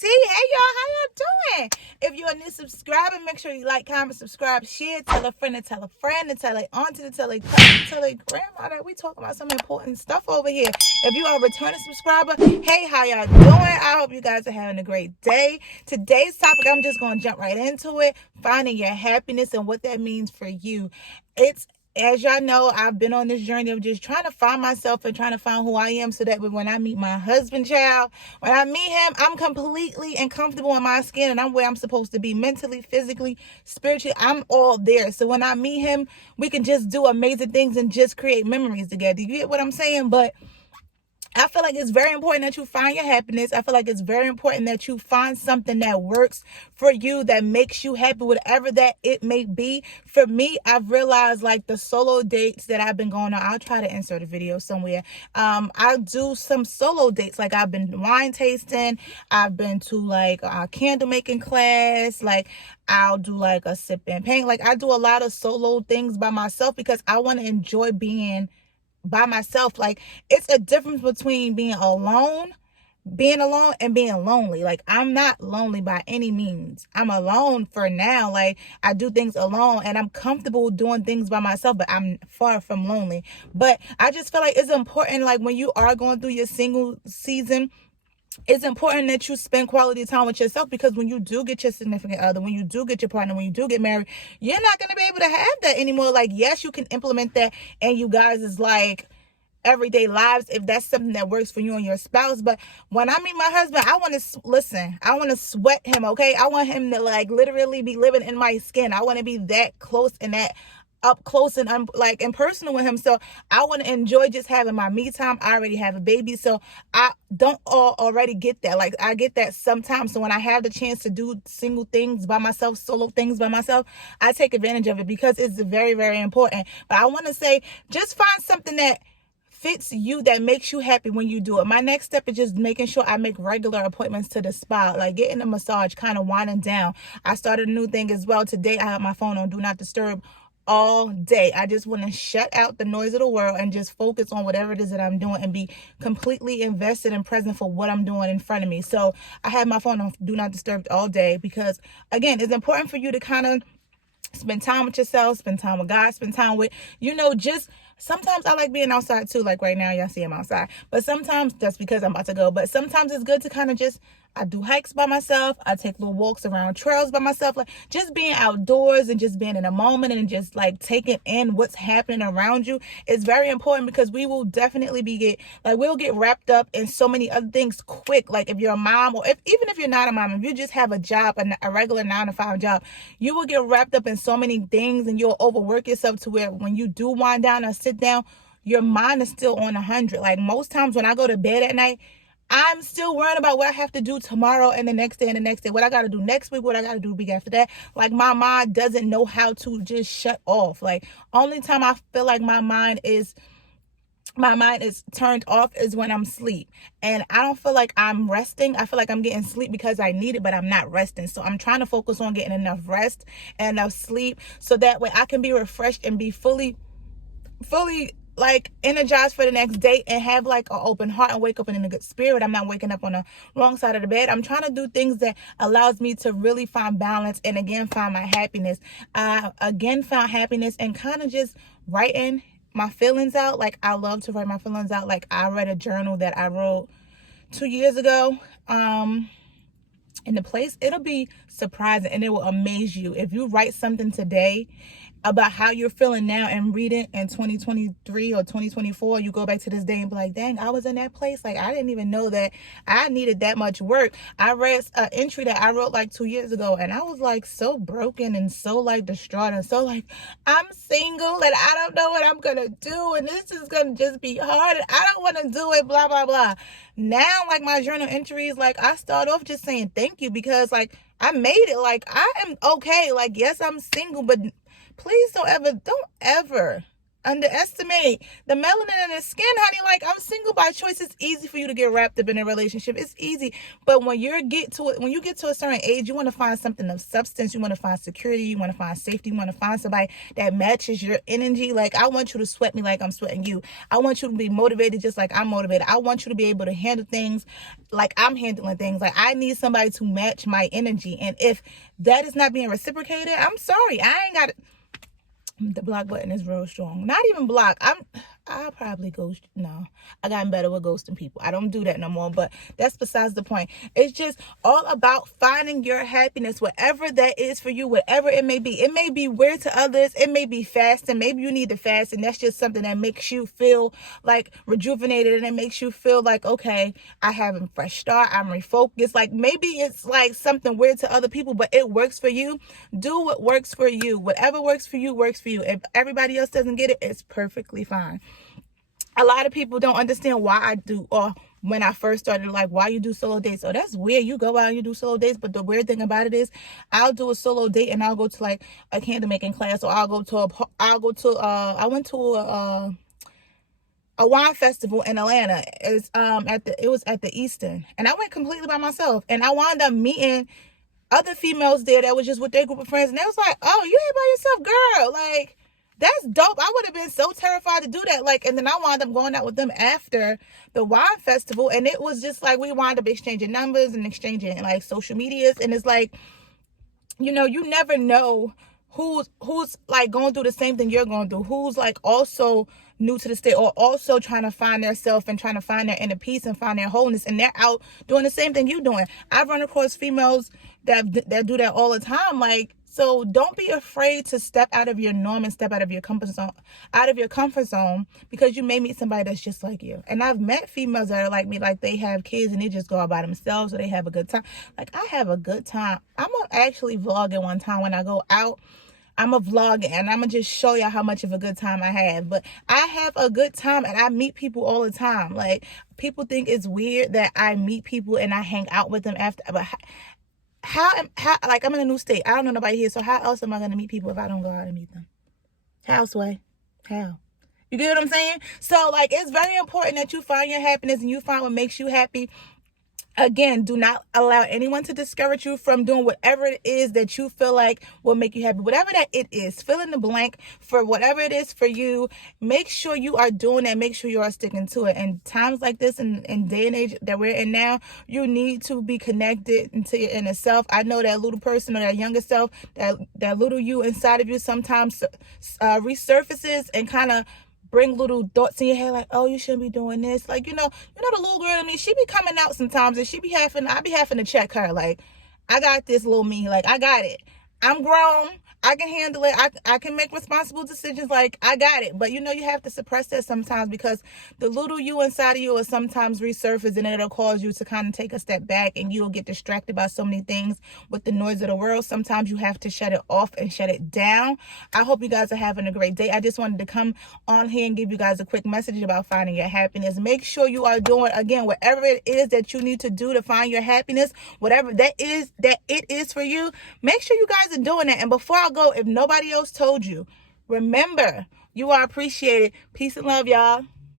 Hey y'all, how y'all doing? If you're a new subscriber, make sure you like, comment, subscribe, share, tell a friend, and tell a friend, and tell a auntie, and tell a cousin, tell a grandma that we talking about some important stuff over here. If you are a returning subscriber, hey, how y'all doing? I hope you guys are having a great day. Today's topic, I'm just going to jump right into it, finding your happiness and what that means for you. As y'all know, I've been on this journey of just trying to find myself and trying to find who I am so that when I meet my husband, child, when I meet him, I'm completely and comfortable in my skin and I'm where I'm supposed to be mentally, physically, spiritually. I'm all there. So when I meet him, we can just do amazing things and just create memories together. You get what I'm saying? But I feel like it's very important that you find your happiness. I feel like it's very important that you find something that works for you, that makes you happy, whatever that it may be. For me, I've realized like the solo dates that I've been going on, I'll try to insert a video somewhere. I do some solo dates. Like I've been wine tasting. I've been to like a candle making class. Like I'll do like a sip and paint. Like I do a lot of solo things by myself because I want to enjoy being by myself. Like it's a difference between being alone and being lonely. Like I'm not lonely by any means. I'm alone for now. Like I do things alone and I'm comfortable doing things by myself, but I'm far from lonely. But I just feel like it's important, like when you are going through your single season, it's important that you spend quality time with yourself, because when you do get your significant other, when you do get your partner, when you do get married, you're not going to be able to have that anymore. Like, yes, you can implement that and you guys is like everyday lives if that's something that works for you and your spouse. But when I meet my husband, I want to listen. I want to sweat him, okay? I want him to like literally be living in my skin. I want to be that close and that up close and like and personal with him. So I want to enjoy just having my me time. I already have a baby, so I don't already get that. Like I get that sometimes. So when I have the chance to do single things by myself, solo things by myself, I take advantage of it because it's very, very important. But I want to say, just find something that fits you, that makes you happy when you do it. My next step is just making sure I make regular appointments to the spa, like getting a massage, kind of winding down. I started a new thing as well. Today I have my phone on do not disturb all day. I just want to shut out the noise of the world and just focus on whatever it is that I'm doing and be completely invested and present for what I'm doing in front of me. So I have my phone on do not disturb all day because, again, it's important for you to kind of spend time with yourself, spend time with God, spend time with, just sometimes I like being outside too. Like right now, y'all see I'm outside. But sometimes that's because I'm about to go. But sometimes it's good to kind of I do hikes by myself. I take little walks around trails by myself. Like just being outdoors and just being in a moment and just like taking in what's happening around you is very important, because we will definitely we'll get wrapped up in so many other things quick. Like if you're a mom, or even if you're not a mom, if you just have a job, a regular 9-to-5 job, you will get wrapped up in so many things and you'll overwork yourself to where when you do wind down or sit down, your mind is still on 100. Like most times when I go to bed at night, I'm still worrying about what I have to do tomorrow and the next day and the next day. What I got to do next week, what I got to do the week after that. Like my mind doesn't know how to just shut off. Like only time I feel like my mind is turned off is when I'm asleep. And I don't feel like I'm resting. I feel like I'm getting sleep because I need it, but I'm not resting. So I'm trying to focus on getting enough rest and enough sleep so that way I can be refreshed and be fully like energized for the next day and have like an open heart and wake up in a good spirit. I'm not waking up on the wrong side of the bed. I'm trying to do things that allows me to really find balance and again find my happiness. I again found happiness and kind of just writing my feelings out. Like I love to write my feelings out. Like I read a journal that I wrote 2 years ago. In the place, it'll be surprising and it will amaze you if you write something today about how you're feeling now and read it in 2023 or 2024. You go back to this day and be like, dang, I was in that place. Like I didn't even know that I needed that much work. I read an entry that I wrote like 2 years ago and I was like so broken and so like distraught and so like, I'm single and I don't know what I'm gonna do and this is gonna just be hard and I don't want to do it, blah blah blah. Now like my journal entries, like I start off just saying thank you because like I made it. Like I am okay. Like yes, I'm single, but please don't ever underestimate the melanin in the skin, honey. Like, I'm single by choice. It's easy for you to get wrapped up in a relationship. It's easy. But when you get to a certain age, you want to find something of substance. You want to find security. You want to find safety. You want to find somebody that matches your energy. Like, I want you to sweat me like I'm sweating you. I want you to be motivated just like I'm motivated. I want you to be able to handle things like I'm handling things. Like, I need somebody to match my energy. And if that is not being reciprocated, I'm sorry. I ain't got it. The block button is real strong. Not even block. I'll probably ghost. No, I gotten better with ghosting people. I don't do that no more, but that's besides the point. It's just all about finding your happiness, whatever that is for you, whatever it may be. It may be weird to others. It may be fasting. Maybe you need to fast, and that's just something that makes you feel like rejuvenated, and it makes you feel like, okay, I have a fresh start. I'm refocused. Like, maybe it's like something weird to other people, but it works for you. Do what works for you. Whatever works for you works for you. If everybody else doesn't get it, it's perfectly fine. A lot of people don't understand why I do, or when I first started, like, why you do solo dates. Oh, that's weird. You go out and you do solo dates. But the weird thing about it is, I'll do a solo date and I'll go to like a candle making class, or I went to a wine festival in Atlanta. It was at the Eastern, and I went completely by myself, and I wound up meeting other females there that was just with their group of friends, and they was like, oh, you here by yourself, girl? Like, that's dope. I would have been so terrified to do that. Like, and then I wound up going out with them after the wine festival, and it was just like, we wound up exchanging numbers and exchanging like social medias, and it's like, you never know who's like going through the same thing you're going through, who's like also new to the state, or also trying to find their self and trying to find their inner peace and find their wholeness, and they're out doing the same thing you're doing. I've run across females that do that all the time. Like, so don't be afraid to step out of your norm and step out of your comfort zone, because you may meet somebody that's just like you. And I've met females that are like me, like they have kids and they just go out by themselves, or they have a good time. Like, I have a good time. I'm gonna actually vlog it one time when I go out. I'm a vlog, and I'm gonna just show y'all how much of a good time I have. But I have a good time, and I meet people all the time. Like, people think it's weird that I meet people and I hang out with them after, but how like, I'm in a new state. I don't know nobody here, so how else am I gonna meet people if I don't go out and meet them? How, Sway? How? You get what I'm saying? So, like, it's very important that you find your happiness and you find what makes you happy. Again, do not allow anyone to discourage you from doing whatever it is that you feel like will make you happy. Whatever that it is, fill in the blank for whatever it is for you. Make sure you are doing that. Make sure you are sticking to it. And times like this, and day and age that we're in now, you need to be connected into your inner self. I know that little person, or that younger self, that little you inside of you sometimes resurfaces and kind of bring little thoughts in your head, like, oh, you shouldn't be doing this. Like, the little girl in me, she be coming out sometimes, and I be having to check her. Like, I got this little me. Like, I got it. I'm grown. I can handle it. I can make responsible decisions. Like, I got it. But you have to suppress that sometimes, because the little you inside of you will sometimes resurface, and it'll cause you to kind of take a step back, and you'll get distracted by so many things with the noise of the world. Sometimes you have to shut it off and shut it down. I hope you guys are having a great day. I just wanted to come on here and give you guys a quick message about finding your happiness. Make sure you are doing, again, whatever it is that you need to do to find your happiness, whatever that it is for you. Make sure you guys are doing that. And before I go, if nobody else told you, remember, you are appreciated. Peace and love, y'all.